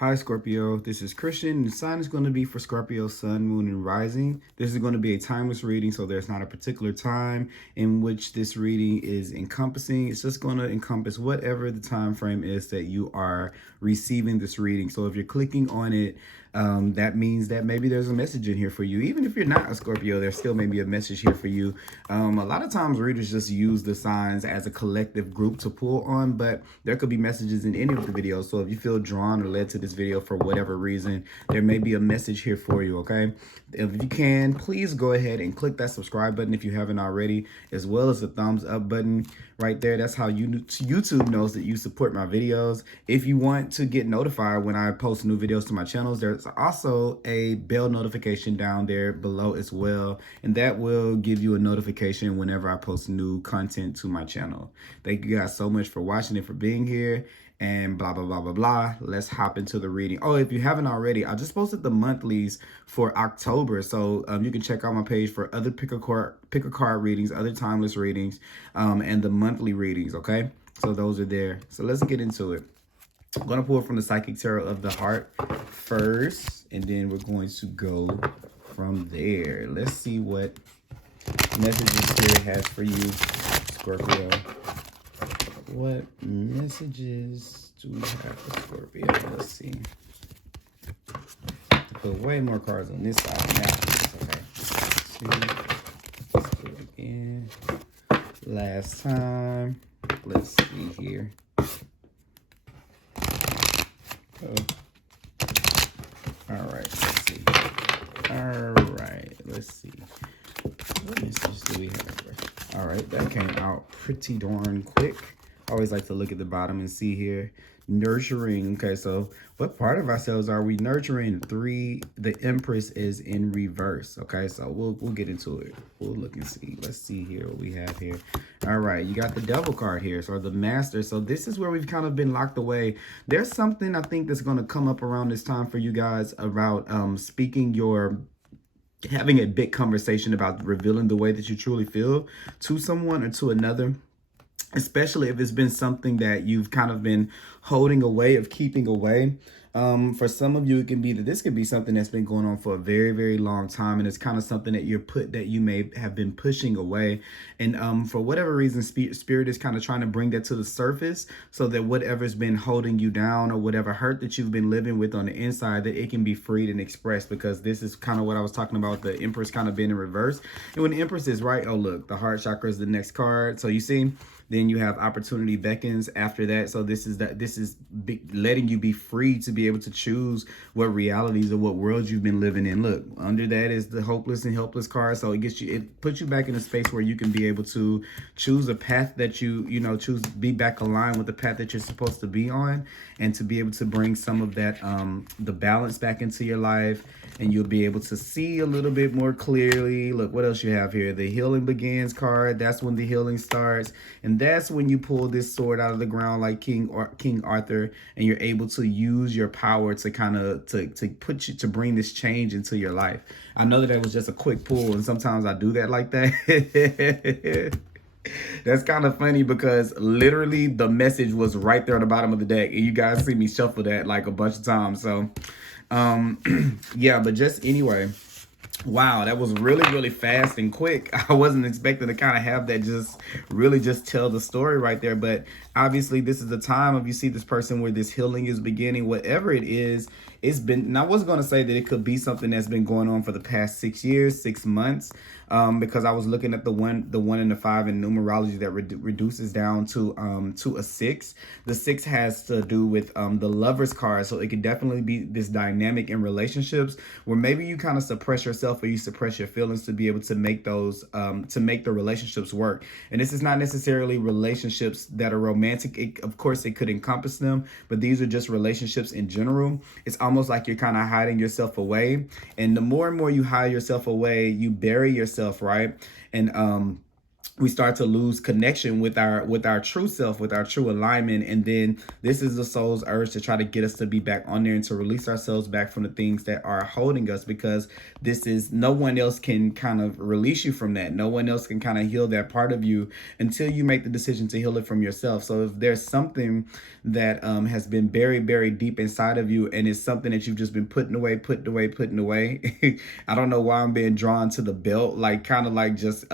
Hi Scorpio, this is Christian. The sign is going to be for Scorpio, Sun, Moon, and Rising. This is going to be a timeless reading, so there's not a particular time in which this reading is encompassing. It's just going to encompass whatever the time frame is that you are receiving this reading. So if you're clicking on it, that means that maybe there's a message in here for you. Even if you're not a Scorpio, there still may be a message here for you. A lot of times readers just use the signs as a collective group to pull on, but there could be messages in any of the videos. So if you feel drawn or led to this video for whatever reason, there may be a message here for you, okay? If you can, please go ahead and click that subscribe button if you haven't already, as well as the thumbs up button right there. That's how YouTube knows that you support my videos. If you want to get notified when I post new videos to my channels, there's also a bell notification down there below as well, and that will give you a notification whenever I post new content to my channel. Thank you guys so much for watching and for being here, and blah blah blah blah blah. Let's hop into the reading. Oh, if you haven't already, I just posted the monthlies for October, so you can check out my page for other pick a card readings, other timeless readings, and the monthly readings. Okay, so those are there. So let's get into it. I'm going to pull from the Psychic Tarot of the Heart first, and then we're going to go from there. Let's see what messages Spirit has for you, Scorpio. What messages do we have for Scorpio? Let's see. I put way more cards on this side now. Okay. Let's do it again. Last time. Let's see here. All right, let's see. All right, let's see. What messages do we have? All right, that came out pretty darn quick. I always like to look at the bottom and see here. Nurturing. Okay, so what part of ourselves are we nurturing? 3, the Empress is in reverse. Okay, so we'll get into it. We'll look and see. Let's see here what we have here. All right, you got the Devil card here, so the Master. So this is where we've kind of been locked away. There's something I think that's going to come up around this time for you guys about having a big conversation about revealing the way that you truly feel to someone or to another. Especially if it's been something that you've kind of been holding away, of keeping away. For some of you, it can be that this could be something that's been going on for a very, very long time. And it's kind of something that you may have been pushing away. And for whatever reason, Spirit is kind of trying to bring that to the surface so that whatever's been holding you down or whatever hurt that you've been living with on the inside, that it can be freed and expressed, because this is kind of what I was talking about, the Empress kind of being in reverse. And when the Empress is right, oh, look, the heart chakra is the next card. So you see, then you have opportunity beckons after that. So this is letting you be free to be able to choose what realities or what worlds you've been living in. Look, under that is the hopeless and helpless card. So it puts you back in a space where you can be able to choose a path that be back aligned with the path that you're supposed to be on, and to be able to bring some of that the balance back into your life, and you'll be able to see a little bit more clearly. Look, what else you have here? The Healing Begins card. That's when the healing starts. And that's when you pull this sword out of the ground like King Arthur, and you're able to use your power to kind of to bring this change into your life. I know that was just a quick pull, and sometimes I do that like that. That's kind of funny because literally the message was right there on the bottom of the deck, and you guys see me shuffle that like a bunch of times. So yeah, but just anyway, wow, that was really, really fast and quick. I wasn't expecting to kind of have that just tell the story right there. But obviously, this is the time of you see this person where this healing is beginning, whatever it is. It's been, and I was going to say that it could be something that's been going on for the past 6 years, 6 months, because I was looking at the 1 and the 5 in numerology that reduces down to a 6. The 6 has to do with the Lover's card, so it could definitely be this dynamic in relationships where maybe you kind of suppress yourself or you suppress your feelings to be able to make those to make the relationships work. And this is not necessarily relationships that are romantic. Of course, it could encompass them, but these are just relationships in general. It's almost like you're kind of hiding yourself away, and the more and more you hide yourself away, you bury yourself, right? And we start to lose connection with our true self, with our true alignment. And then this is the soul's urge to try to get us to be back on there and to release ourselves back from the things that are holding us, because this is, no one else can kind of release you from that. No one else can kind of heal that part of you until you make the decision to heal it from yourself. So if there's something that has been buried deep inside of you, and it's something that you've just been putting away I don't know why I'm being drawn to the belt, like kind of like just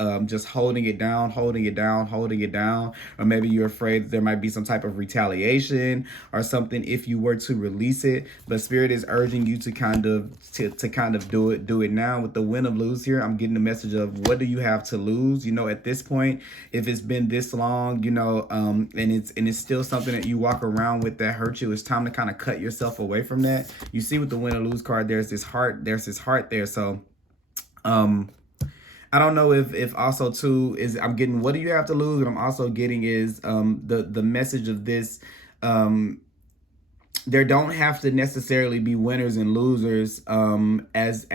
holding it down, or maybe you're afraid there might be some type of retaliation or something if you were to release it. But Spirit is urging you to kind of do it now. With the win of lose here, I'm getting the message of, what do you have to lose? You know, at this point, if it's been this long, you know, and it's still something that you walk around with that hurt you, it's time to kind of cut yourself away from that. You see with the win or lose card, there's this heart there. So I don't know if also too is, I'm getting, what do you have to lose? What I'm also getting is the message of this, there don't have to necessarily be winners and losers as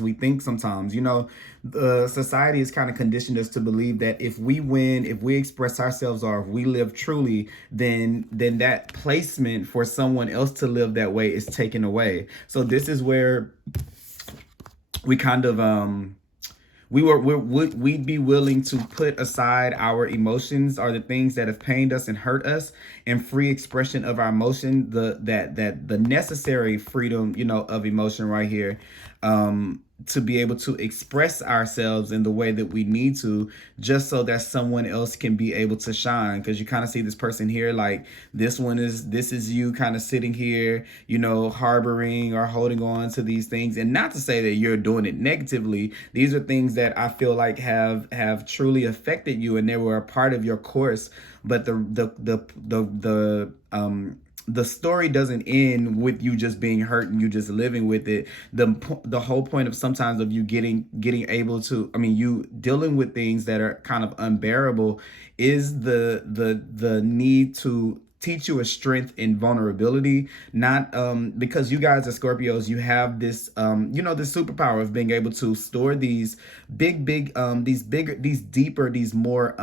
we think sometimes. You know, the society has kind of conditioned us to believe that if we win, if we express ourselves, or if we live truly, then that placement for someone else to live that way is taken away. So this is where we kind of we'd be willing to put aside our emotions, or the things that have pained us and hurt us, and free expression of our emotion, the necessary freedom, you know, of emotion right here, to be able to express ourselves in the way that we need to, just so that someone else can be able to shine. Because you kind of see this person here, like this is you kind of sitting here, you know, harboring or holding on to these things. And not to say that you're doing it negatively. These are things that I feel like have truly affected you, and they were a part of your course. But the story doesn't end with you just being hurt and you just living with it. The whole point of sometimes of you getting able to, I mean, you dealing with things that are kind of unbearable, is the need to teach you a strength in vulnerability. Not because you guys are Scorpios, you have this you know, this superpower of being able to store these these deeper, these more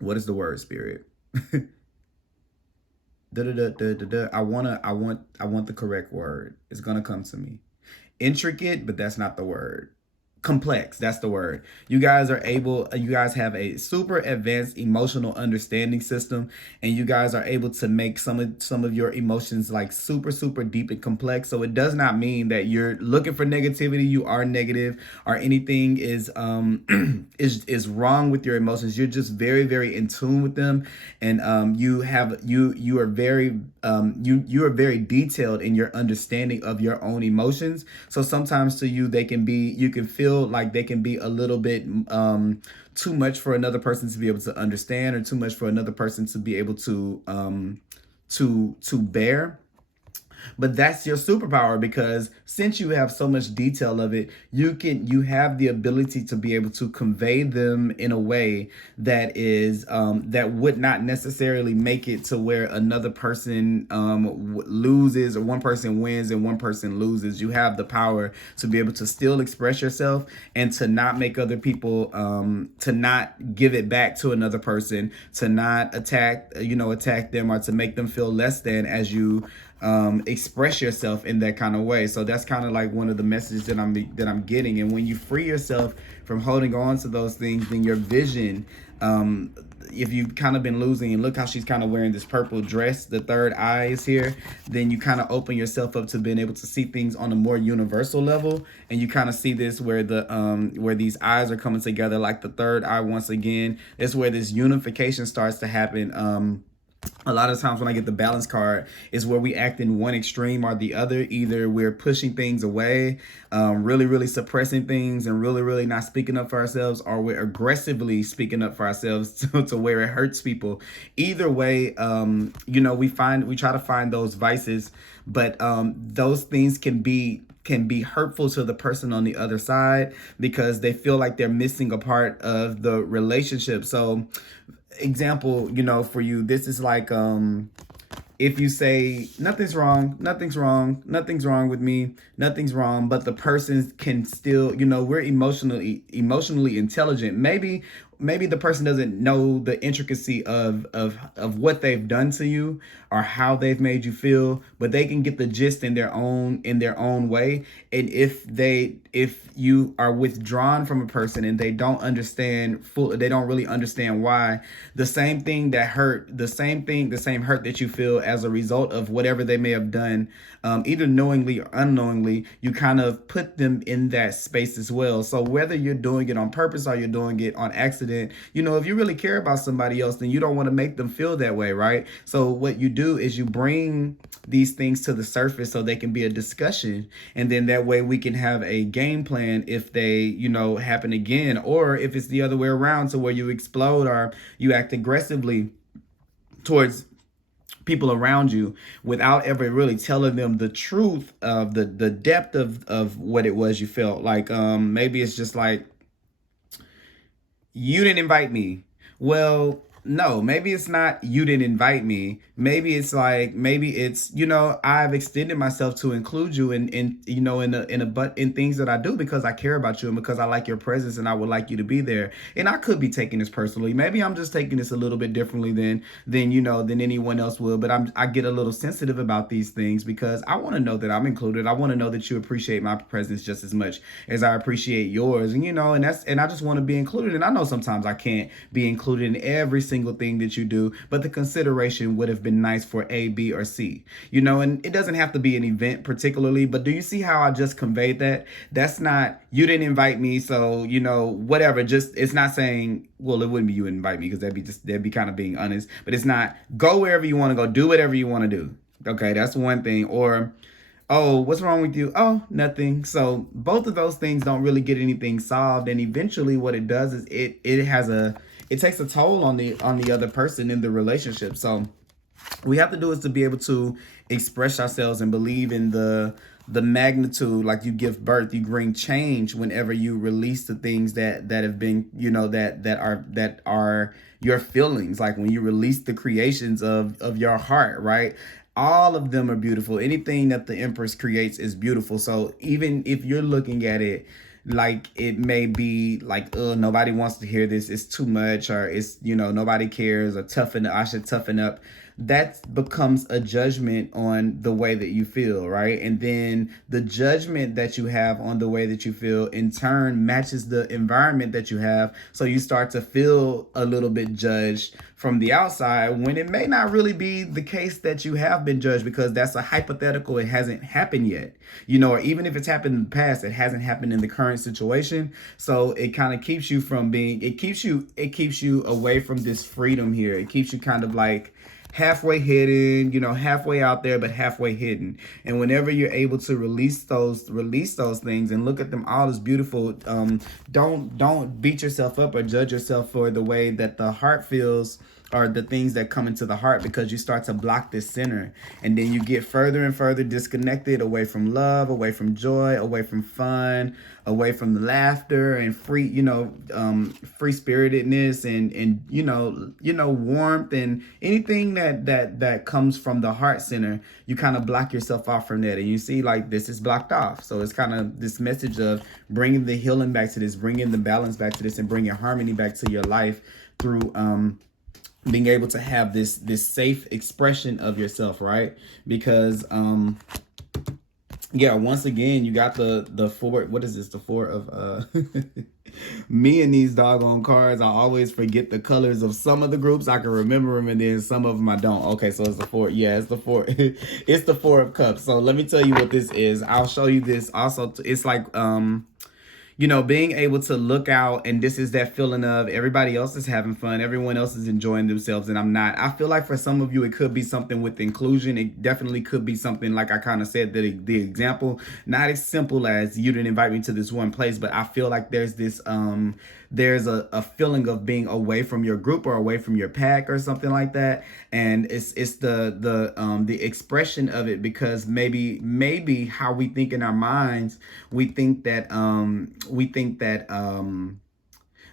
what is the word, Spirit? I want the correct word. It's gonna come to me. Intricate, but that's not the word. Complex, that's the word. You guys have a super advanced emotional understanding system, and you guys are able to make some of your emotions like super deep and complex. So it does not mean that you're looking for negativity, you are negative, or anything is is wrong with your emotions. You're just very in tune with them, and you are very detailed in your understanding of your own emotions. So sometimes to you, you can feel like they can be a little bit too much for another person to be able to understand, or too much for another person to be able to bear. But that's your superpower, because since you have so much detail of it, you have the ability to be able to convey them in a way that is that would not necessarily make it to where another person loses, or one person wins and one person loses. You have the power to be able to still express yourself, and to not make other people to not give it back to another person, to not attack them, or to make them feel less than as you express yourself in that kind of way. So that's kind of like one of the messages that I'm getting. And when you free yourself from holding on to those things, then your vision, if you've kind of been losing, and look how she's kind of wearing this purple dress, the third eye is here, then you kind of open yourself up to being able to see things on a more universal level. And you kind of see this where where these eyes are coming together, like the third eye once again. It's where this unification starts to happen. A lot of times when I get the balance card is where we act in one extreme or the other. Either we're pushing things away, really suppressing things, and really not speaking up for ourselves, or we're aggressively speaking up for ourselves to where it hurts people. Either way, we try to find those vices, but those things can be hurtful to the person on the other side, because they feel like they're missing a part of the relationship. So example, for you, this is like if you say nothing's wrong, nothing's wrong, nothing's wrong with me, nothing's wrong, but the person can still, we're emotionally intelligent. Maybe the person doesn't know the intricacy of what they've done to you or how they've made you feel, but they can get the gist in their own way. And if you are withdrawn from a person and they don't really understand why, the same hurt that you feel as a result of whatever they may have done, either knowingly or unknowingly, you kind of put them in that space as well. So whether you're doing it on purpose or you're doing it on accident, if you really care about somebody else, then you don't want to make them feel that way, right? So what you do is you bring these things to the surface so they can be a discussion, and then that way we can have a game plan if they happen again, or if it's the other way around, to where you explode or you act aggressively towards people around you without ever really telling them the truth of the depth of what it was you felt. Like maybe it's just like, you didn't invite me. Well, no, maybe it's not you didn't invite me. Maybe it's I've extended myself to include you in things that I do, because I care about you and because I like your presence and I would like you to be there. And I could be taking this personally. Maybe I'm just taking this a little bit differently than anyone else will. But I get a little sensitive about these things because I want to know that I'm included. I want to know that you appreciate my presence just as much as I appreciate yours. And I just want to be included. And I know sometimes I can't be included in every single thing that you do, but the consideration would have been nice for A, B, or C. And it doesn't have to be an event particularly, but do you see how I just conveyed that? That's not, you didn't invite me, so whatever. Just, it's not saying, well, it wouldn't be you invite me, because that'd be kind of being honest. But it's not, go wherever you want to go, do whatever you want to do. Okay, that's one thing. Or, oh, what's wrong with you? Oh, nothing. So both of those things don't really get anything solved. And eventually what it does is it takes a toll on the other person in the relationship. So we have to do is to be able to express ourselves and believe in the magnitude. Like, you give birth, you bring change whenever you release the things that have been, that are your feelings. Like when you release the creations of your heart, right? All of them are beautiful. Anything that the Empress creates is beautiful. So even if you're looking at it like it may be like, oh, nobody wants to hear this, it's too much, or it's, nobody cares, or I should toughen up, that becomes a judgment on the way that you feel, right? And then the judgment that you have on the way that you feel in turn matches the environment that you have. So you start to feel a little bit judged from the outside, when it may not really be the case that you have been judged, because that's a hypothetical. It hasn't happened yet, or even if it's happened in the past, it hasn't happened in the current situation. So it kind of keeps you from it keeps you away from this freedom here. It keeps you kind of like halfway hidden, halfway out there, but halfway hidden. And whenever you're able to release those things and look at them all as beautiful, don't beat yourself up or judge yourself for the way that the heart feels, or the things that come into the heart, because you start to block this center, and then you get further and further disconnected, away from love, away from joy, away from fun, away from the laughter and free, free spiritedness and warmth, and anything that comes from the heart center. You kind of block yourself off from that, and you see, like, this is blocked off. So it's kind of this message of bringing the healing back to this, bringing the balance back to this, and bringing harmony back to your life through being able to have this safe expression of yourself, right? Because yeah, once again, you got the four, what is this, the four of me and these doggone cards, I always forget the colors of some of the groups. I can remember them, and then some of them I don't. Okay, so it's the four. Yeah, it's the four. It's the Four of Cups. So let me tell you what this is. I'll show you this also. It's like being able to look out, and this is that feeling of everybody else is having fun, everyone else is enjoying themselves, and I'm not. I feel like for some of you, it could be something with inclusion. It definitely could be something, like I kind of said, the example, not as simple as you didn't invite me to this one place, but I feel like there's this there's a feeling of being away from your group or away from your pack or something like that. And it's the expression of it, because maybe how we think in our minds, we think that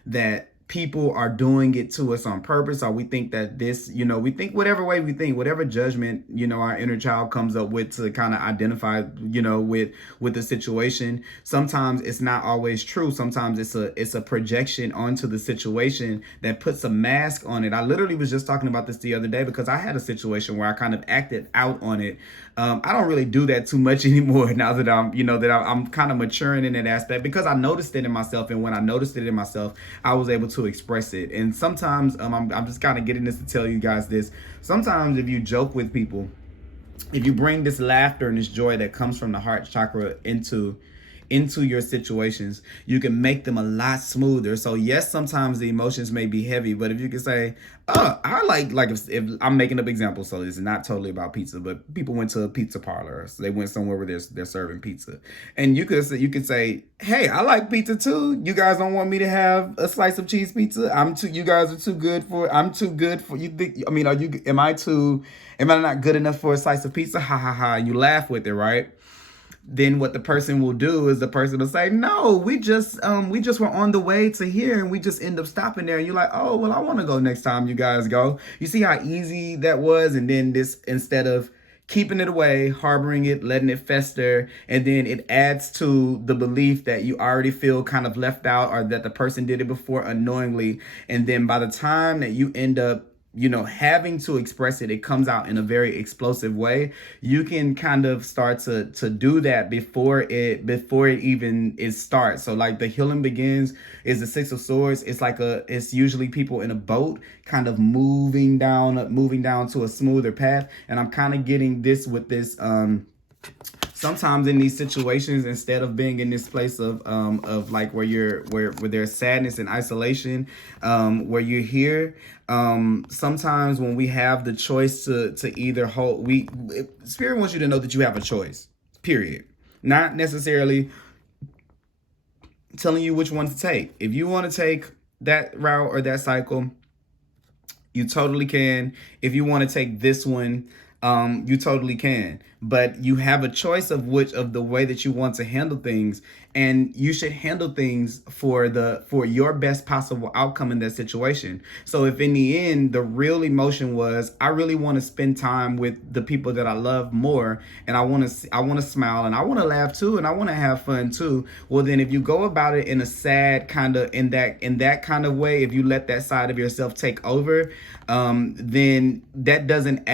that people are doing it to us on purpose, or we think that this, we think whatever way we think, whatever judgment, our inner child comes up with to kind of identify, with the situation. Sometimes it's not always true. Sometimes it's a projection onto the situation that puts a mask on it. I literally was just talking about this the other day because I had a situation where I kind of acted out on it. I don't really do that too much anymore now that I'm kind of maturing in that aspect, because I noticed it in myself. And when I noticed it in myself, I was able to express it. And sometimes I'm just kind of getting this to tell you guys this. Sometimes if you joke with people, if you bring this laughter and this joy that comes from the heart chakra into your situations, you can make them a lot smoother. So yes, sometimes the emotions may be heavy, but if you can say, oh, I like if I'm making up examples, so this is not totally about pizza, but people went to a pizza parlor, so they went somewhere where they're serving pizza, and you could say, hey, I like pizza too. You guys don't want me to have a slice of cheese pizza? You guys are too good for. I'm too good for. You think? I mean, am I not good enough for a slice of pizza? Ha ha ha! And you laugh with it, right? Then what the person will do is the person will say, no, we just were on the way to here and we just end up stopping there. And you're like, oh, well, I want to go next time you guys go. You see how easy that was? And then this, instead of keeping it away, harboring it, letting it fester, and then it adds to the belief that you already feel kind of left out, or that the person did it before unknowingly. And then by the time that you end up having to express it, it comes out in a very explosive way. You can kind of start to do that before it even starts. So like the healing begins is the Six of Swords. It's usually people in a boat kind of moving down to a smoother path. And I'm kind of getting this with this, sometimes in these situations, instead of being in this place of like where there's sadness and isolation, where you're here, sometimes when we have the choice to either Spirit wants you to know that you have a choice, period. Not necessarily telling you which one to take. If you want to take that route or that cycle, you totally can. If you want to take this one, you totally can. But you have a choice of which of the way that you want to handle things, and you should handle things for your best possible outcome in that situation. So if in the end the real emotion was, I really want to spend time with the people that I love more, and I want to smile, and I want to laugh too, and I want to have fun too. Well, then if you go about it in a sad kind of in that kind of way, if you let that side of yourself take over, then that doesn't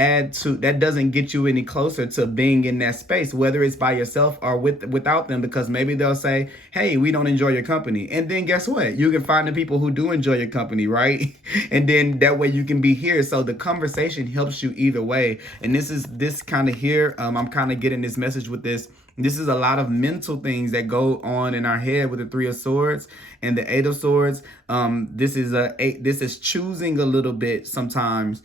get you any closer to being in that space, whether it's by yourself or without them, because maybe they'll say, hey, we don't enjoy your company. And then guess what? You can find the people who do enjoy your company, right? And then that way you can be here. So the conversation helps you either way. And this kind of here, I'm kind of getting this message with this. This is a lot of mental things that go on in our head with the Three of Swords and the Eight of Swords. This is choosing a little bit sometimes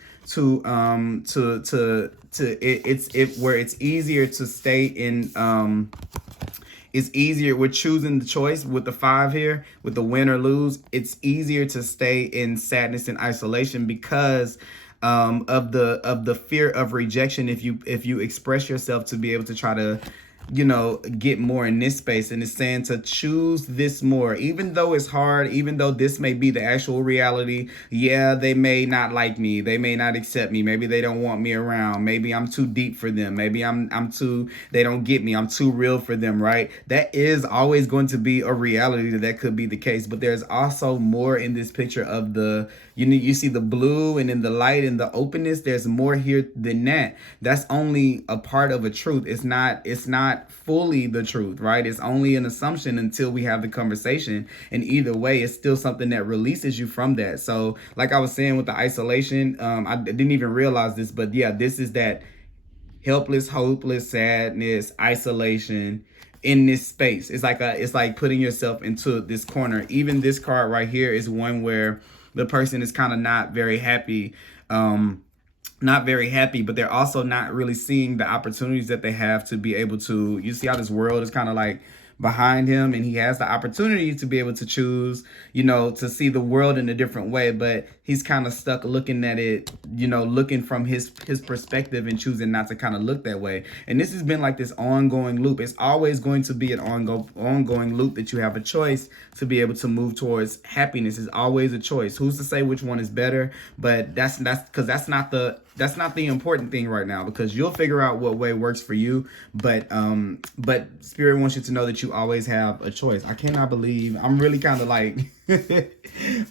where it's easier to stay in. It's easier. We're choosing the choice with the 5 here, with the win or lose. It's easier to stay in sadness and isolation because of the fear of rejection. If you express yourself to be able to try to get more in this space. And it's saying to choose this more, even though it's hard, even though this may be the actual reality. Yeah, they may not like me, they may not accept me, maybe they don't want me around, maybe I'm too deep for them, maybe they don't get me, I'm too real for them, right? That is always going to be a reality, that could be the case. But there's also more in this picture of the you see the blue and in the light and the openness. There's more here than that. That's only a part of a truth. It's not fully the truth, right? It's only an assumption until we have the conversation. And either way, it's still something that releases you from that. So like I was saying with the isolation, I didn't even realize this, but yeah, this is that helpless, hopeless, sadness, isolation in this space. It's like putting yourself into this corner. Even this card right here is one where the person is kind of not very happy, but they're also not really seeing the opportunities that they have to be able to, you see how this world is kind of like behind him, and he has the opportunity to be able to choose, you know, to see the world in a different way, but he's kind of stuck looking at it, you know, looking from his perspective and choosing not to kind of look that way. And this has been like this ongoing loop. It's always going to be an ongoing loop that you have a choice to be able to move towards happiness. Is always a choice. Who's to say which one is better? But that's because that's not the important thing right now, because you'll figure out what way works for you. But Spirit wants you to know that you always have a choice. I cannot believe, I'm really kind of like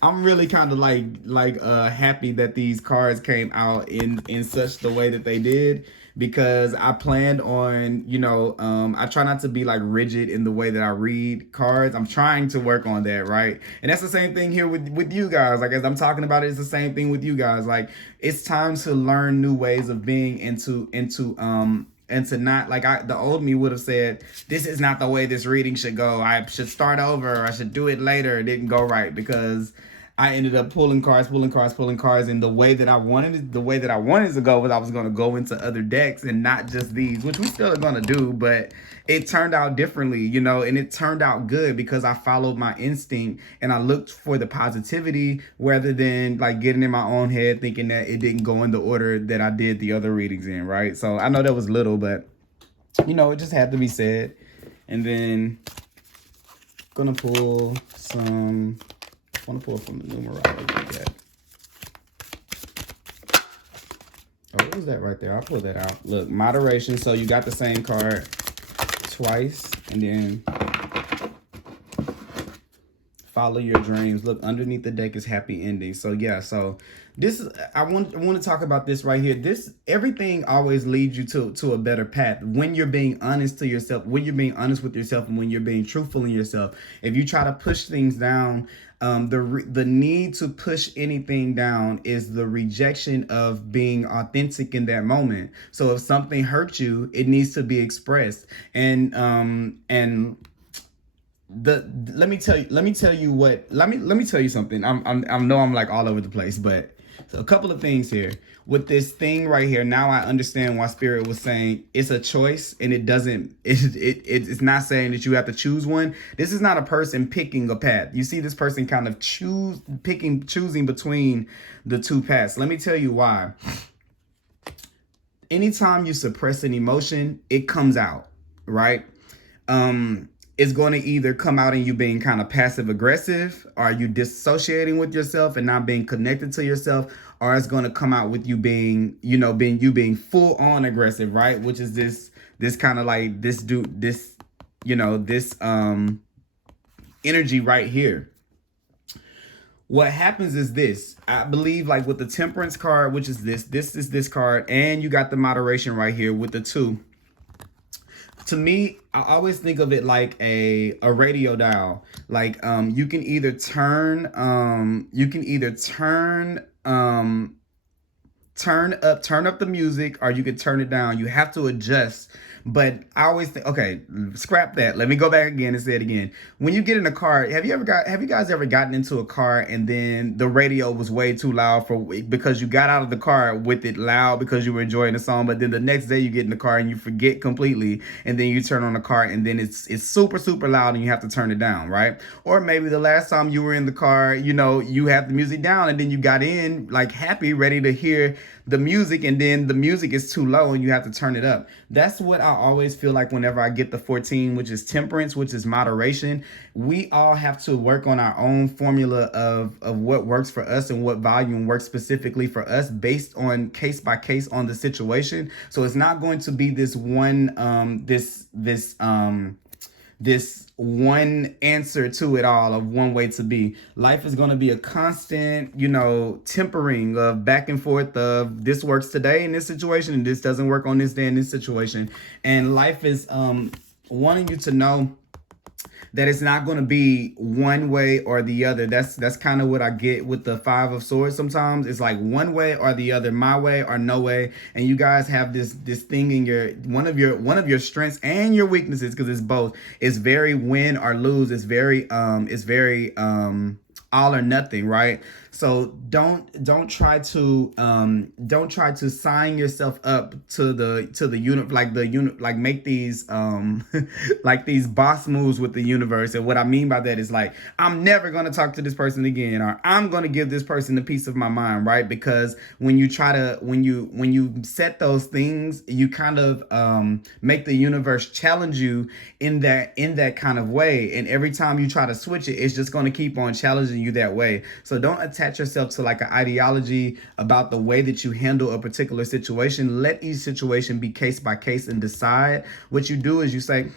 I'm really kind of like happy that these cards came out in such the way that they did, because I planned on, you know, I try not to be like rigid in the way that I read cards. I'm trying to work on that, right? And that's the same thing here with you guys. Like, as I'm talking about it, it's the same thing with you guys. Like, it's time to learn new ways of being, and to not, like, the old me would have said, this is not the way this reading should go. I should start over. I should do it later. It didn't go right, because I ended up pulling cards, and the way that I wanted it, to go was I was going to go into other decks and not just these, which we still are going to do, but it turned out differently, you know, and it turned out good because I followed my instinct and I looked for the positivity rather than like getting in my own head thinking that it didn't go in the order that I did the other readings in, right? So I know that was little, but, you know, it just had to be said. And then gonna pull some... I want to pull from the Numerology deck. Oh, what was that right there? I'll pull that out. Look, moderation. So you got the same card twice, and then follow your dreams. Look, underneath the deck is happy ending. So yeah, so this is, I want to talk about this right here. This, everything always leads you to a better path when you're being honest to yourself, when you're being honest with yourself, and when you're being truthful in yourself. If you try to push things down, the need to push anything down is the rejection of being authentic in that moment. So if something hurts you, it needs to be expressed. And let me tell you something. I know I'm like all over the place, but so a couple of things here with this thing right here. Now I understand why Spirit was saying it's a choice, and it's not saying that you have to choose one. This is not a person picking a path. You see this person kind of choosing between the two paths. Let me tell you why. Anytime you suppress an emotion, it comes out, right? It's going to either come out in you being kind of passive aggressive, or you dissociating with yourself and not being connected to yourself, or it's going to come out with you being, you know, being full on aggressive, right? Which is this kind of like this energy right here. What happens is this, I believe, like with the Temperance card, which is this card, and you got the moderation right here with the 2. To me, I always think of it like a radio dial. Like you can either turn up the music, or you can turn it down. You have to adjust. But I always think, okay, scrap that. Let me go back again and say it again. When you get in a car, have you guys ever gotten into a car and then the radio was way too loud because you got out of the car with it loud because you were enjoying the song, but then the next day you get in the car and you forget completely, and then you turn on the car and then it's super, super loud and you have to turn it down, right? Or maybe the last time you were in the car, you know, you have the music down and then you got in like happy, ready to hear the music, and then the music is too low and you have to turn it up. That's what I always feel like whenever I get the 14, which is temperance, which is moderation. We all have to work on our own formula of what works for us and what volume works specifically for us based on case by case on the situation. So it's not going to be this one this one answer to it all, of one way to be. Life is going to be a constant, you know, tempering of back and forth of this works today in this situation and this doesn't work on this day in this situation. And life is wanting you to know that it's not going to be one way or the other. That's kind of what I get with the 5 of Swords. Sometimes it's like one way or the other, my way or no way. And you guys have this thing in your one of your strengths and your weaknesses, because it's both. It's very win or lose. It's very all or nothing, right? So don't try to sign yourself up to the unit, like the unit, like make these like these boss moves with the universe. And what I mean by that is like, I'm never going to talk to this person again, or I'm going to give this person a piece of my mind, right? Because when you try to, when you set those things, you kind of make the universe challenge you in that kind of way. And every time you try to switch it, it's just going to keep on challenging you that way. So don't attach yourself to like an ideology about the way that you handle a particular situation. Let each situation be case by case and decide. What you do is you say,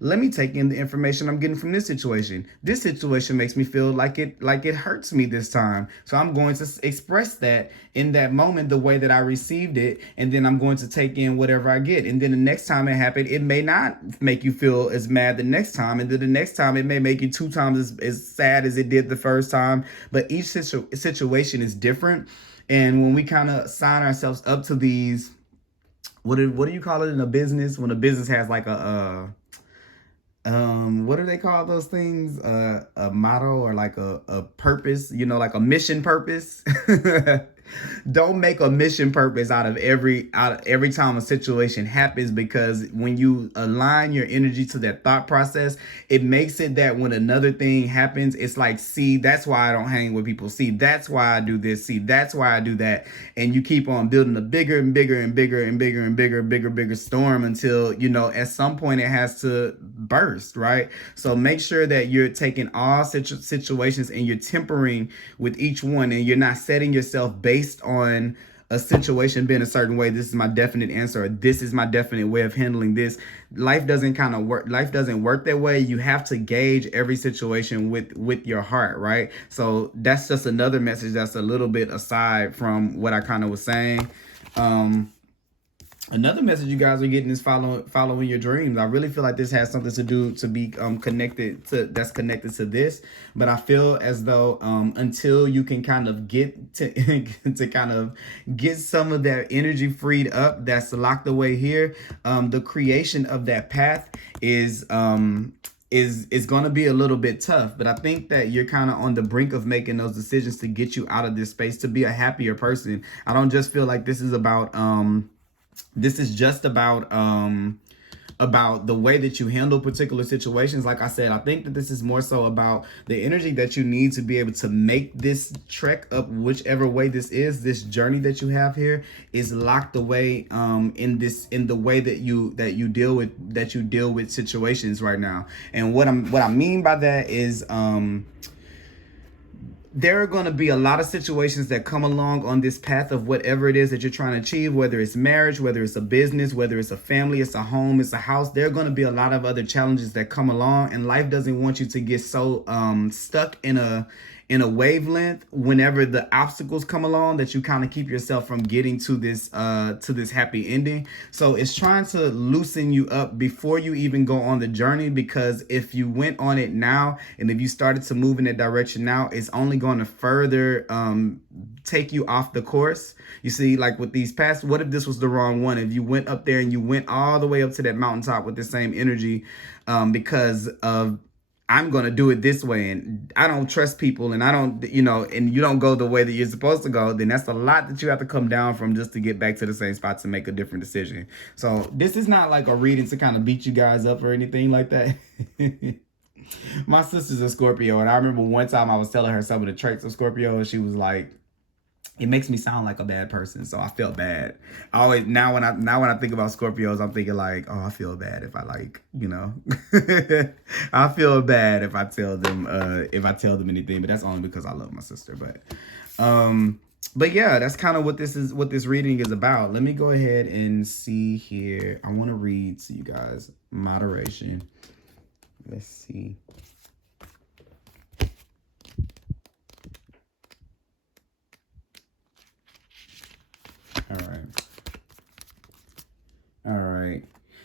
let me take in the information I'm getting from this situation. This situation makes me feel like it hurts me this time. So I'm going to express that in that moment the way that I received it, and then I'm going to take in whatever I get. And then the next time it happened, it may not make you feel as mad the next time, and then the next time it may make you 2 times as sad as it did the first time. But each situation is different. And when we kind of sign ourselves up to these, what do you call it in a business, when a business has like a what do they call those things, a motto, or like a purpose, like a mission purpose? Don't make a mission purpose out of every time a situation happens, because when you align your energy to that thought process, it makes it that when another thing happens, it's like, see, that's why I don't hang with people. See, that's why I do this. See, that's why I do that. And you keep on building a bigger and bigger and bigger and bigger and bigger storm until, at some point it has to burst, right? So make sure that you're taking all situations and you're tempering with each one, and you're not setting yourself based on a situation being a certain way. This is my definite answer, or this is my definite way of handling this. Life doesn't work that way. You have to gauge every situation with your heart, right? So that's just another message that's a little bit aside from what I kind of was saying. Another message you guys are getting is following your dreams. I really feel like this has something to do to be connected to this, but I feel as though until you can kind of get to kind of get some of that energy freed up that's locked away here, the creation of that path is going to be a little bit tough. But I think that you're kind of on the brink of making those decisions to get you out of this space, to be a happier person. I don't just feel like this is about just about the way that you handle particular situations. Like I said, I think that this is more so about the energy that you need to be able to make this trek up, whichever way this journey that you have here is locked away in the way that you deal with situations right now. And what I mean by that is there are going to be a lot of situations that come along on this path of whatever it is that you're trying to achieve, whether it's marriage, whether it's a business, whether it's a family, it's a home, it's a house. There are going to be a lot of other challenges that come along, and life doesn't want you to get so stuck in a wavelength whenever the obstacles come along that you kind of keep yourself from getting to this happy ending. So it's trying to loosen you up before you even go on the journey, because if you went on it now and if you started to move in that direction now, it's only going to further take you off the course. You see, like with these past, what if this was the wrong one? If you went up there and you went all the way up to that mountaintop with the same energy because of, I'm going to do it this way, and I don't trust people, and I don't, and you don't go the way that you're supposed to go, then that's a lot that you have to come down from just to get back to the same spot to make a different decision. So this is not like a reading to kind of beat you guys up or anything like that. My sister's a Scorpio, and I remember one time I was telling her some of the traits of Scorpio, and she was like, it makes me sound like a bad person, so I felt bad. I always now when I think about Scorpios, I'm thinking like, oh, I feel bad if I I feel bad if I tell them anything, but that's only because I love my sister. But yeah, that's kind of what this reading is about. Let me go ahead and see here. I want to read to you guys moderation. Let's see. All right.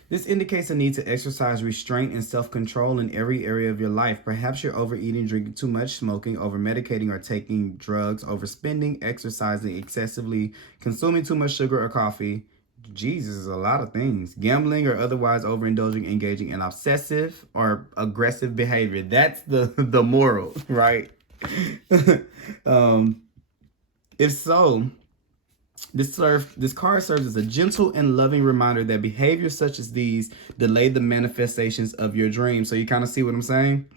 This indicates a need to exercise restraint and self-control in every area of your life. Perhaps you're overeating, drinking too much, smoking, over-medicating, or taking drugs, overspending, exercising excessively, consuming too much sugar or coffee. Jesus, a lot of things. Gambling or otherwise overindulging, engaging in obsessive or aggressive behavior. That's the moral, right? If so, this card serves as a gentle and loving reminder that behaviors such as these delay the manifestations of your dreams. So you kind of see what I'm saying?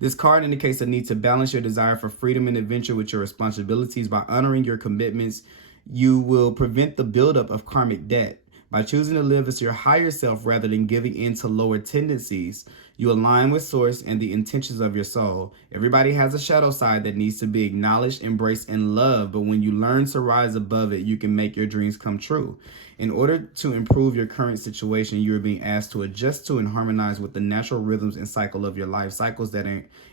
This card indicates the need to balance your desire for freedom and adventure with your responsibilities. By honoring your commitments, you will prevent the buildup of karmic debt. By choosing to live as your higher self rather than giving in to lower tendencies, you align with source and the intentions of your soul. Everybody has a shadow side that needs to be acknowledged, embraced, and loved, but when you learn to rise above it, you can make your dreams come true. In order to improve your current situation, you are being asked to adjust to and harmonize with the natural rhythms and cycle of your life, cycles that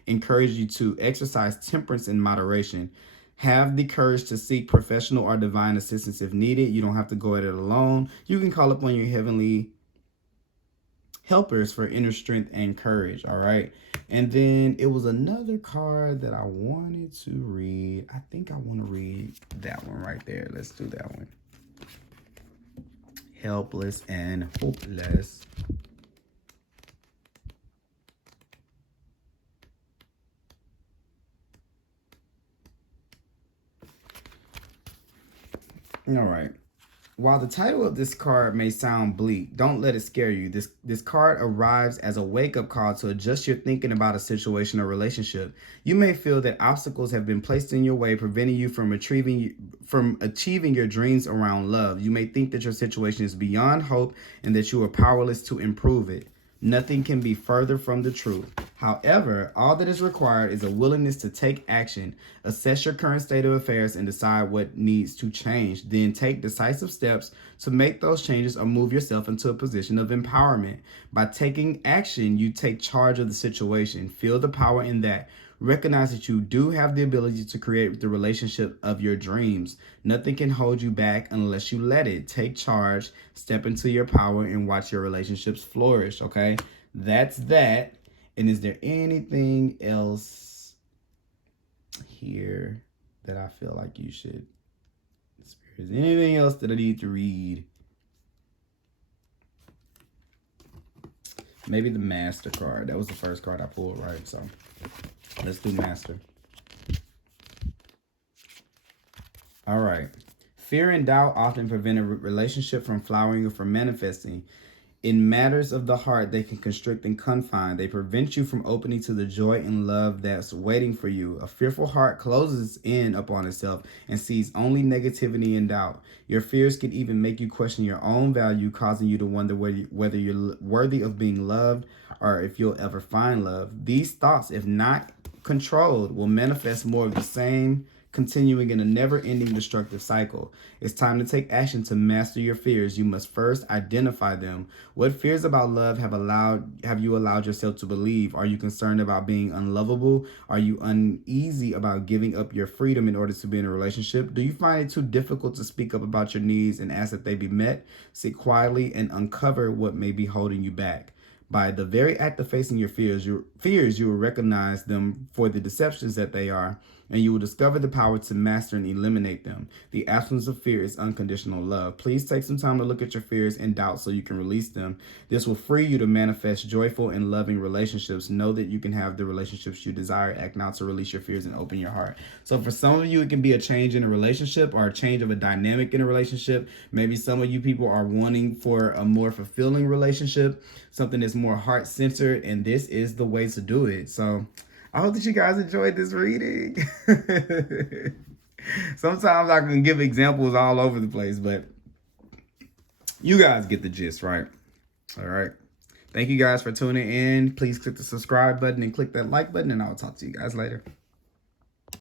encourage you to exercise temperance and moderation. Have the courage to seek professional or divine assistance if needed. You don't have to go at it alone. You can call upon your heavenly helpers for inner strength and courage. All right. And then it was another card that I wanted to read. I think I want to read that one right there. Let's do that one. Helpless and hopeless. All right. While the title of this card may sound bleak, don't let it scare you. This card arrives as a wake-up call to adjust your thinking about a situation or relationship. You may feel that obstacles have been placed in your way, preventing you from achieving your dreams around love. You may think that your situation is beyond hope and that you are powerless to improve it. Nothing can be further from the truth. However, all that is required is a willingness to take action, assess your current state of affairs, and decide what needs to change. Then take decisive steps to make those changes or move yourself into a position of empowerment. By taking action, you take charge of the situation. Feel the power in that. Recognize that you do have the ability to create the relationship of your dreams. Nothing can hold you back unless you let it. Take charge, step into your power, and watch your relationships flourish, okay? That's that. And is there anything else here that I feel like you should... Is there anything else that I need to read? Maybe the Master card. That was the first card I pulled, right? So... let's do Master. All right. Fear and doubt often prevent a relationship from flowering or from manifesting. In matters of the heart, they can constrict and confine. They prevent you from opening to the joy and love that's waiting for you. A fearful heart closes in upon itself and sees only negativity and doubt. Your fears can even make you question your own value, causing you to wonder whether you're worthy of being loved or if you'll ever find love. These thoughts, if not controlled, will manifest more of the same, continuing in a never-ending destructive cycle. It's time to take action to master your fears. You must first identify them. What fears about love have you allowed yourself to believe? Are you concerned about being unlovable? Are you uneasy about giving up your freedom in order to be in a relationship? Do you find it too difficult to speak up about your needs and ask that they be met? Sit quietly and uncover what may be holding you back. By the very act of facing your fears, you will recognize them for the deceptions that they are, and you will discover the power to master and eliminate them. The absence of fear is unconditional love. Please take some time to look at your fears and doubts so you can release them. This will free you to manifest joyful and loving relationships. Know that you can have the relationships you desire. Act now to release your fears and open your heart. So for some of you, it can be a change in a relationship or a change of a dynamic in a relationship. Maybe some of you people are wanting for a more fulfilling relationship, something that's more heart-centered, and this is the way to do it. So I hope that you guys enjoyed this reading. Sometimes I can give examples all over the place, but you guys get the gist, right? All right. Thank you guys for tuning in. Please click the subscribe button and click that like button, and I'll talk to you guys later.